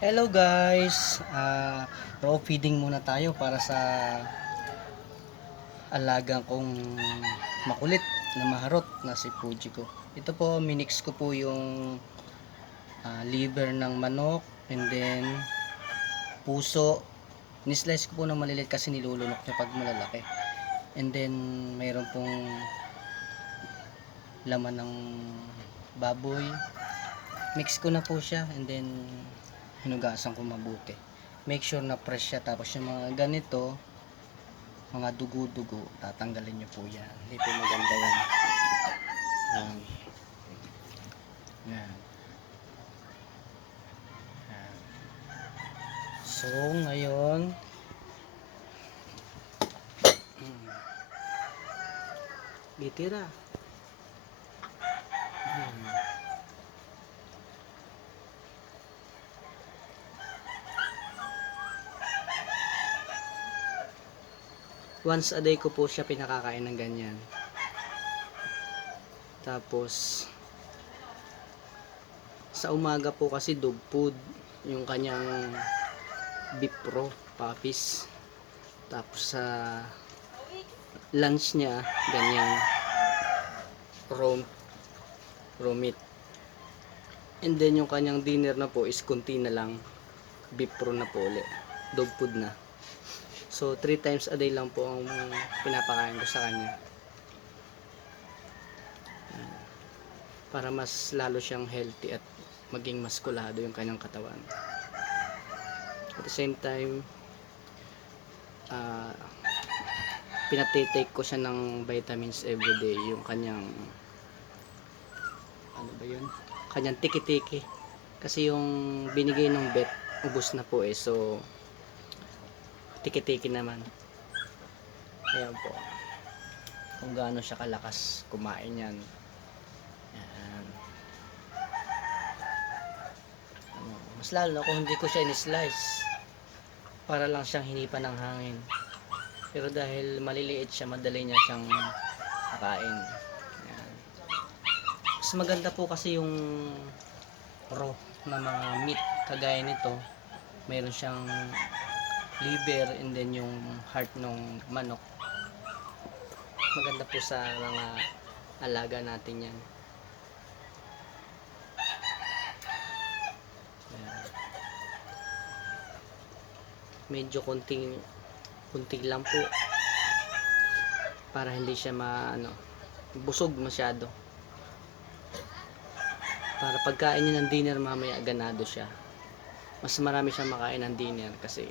Hello guys, raw feeding muna tayo para sa alagang kong makulit na maharot na si Fuji ko. Ito po, minix ko po yung liver ng manok and then puso. Nislice ko po ng maliliit kasi nilulunok niya pag malalaki. And then mayroon pong laman ng baboy. Mix ko na po siya and then hinugasan ko mabuti. Make sure na fresh siya, tapos yung mga ganito, mga dugo-dugo, tatanggalin nyo po yan. Hindi po maganda yan. Yan. Yan. Yan. So ngayon bitira. Once a day ko po siya pinakakain ng ganyan. Tapos sa umaga po kasi dog food yung kanyang beef pro papis. Tapos sa lunch niya ganyan raw meat. And then yung kanyang dinner na po is kunti na lang, beef pro na po ulit, dog food na. So 3 times a day lang po ang pinapakain ko sa kanya para mas lalo siyang healthy at maging maskulado yung kanyang katawan. At the same time, pinatitake ko siya ng vitamins everyday. Yung kanyang ano ba yun? Kanyang tiki-tiki. Kasi yung binigay ng vet, ubos na po so tiki-tiki naman. Ayan po. Kung gaano siya kalakas kumain yan. Ayan. Mas lalo kung hindi ko siya in-slice. Para lang siyang hinipan ng hangin. Pero dahil maliliit siya, madali niya siyang makain. Ayan. Mas maganda po kasi yung raw na mga meat. Kagaya nito, mayroon siyang liver and then yung heart ng manok. Maganda po sa mga alaga natin yan. Ayan. Medyo kunting lang po para hindi siya busog masyado, para pagkain niya ng dinner mamaya ganado siya. Mas marami siyang makain ng dinner kasi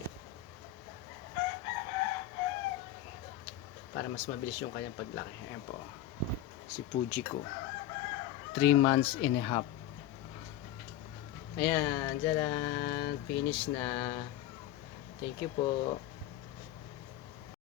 para mas mabilis yung kanyang paglaki. Ayan po si Fuji ko, 3 months and a half. Ayan, dyan, finish na. Thank you po.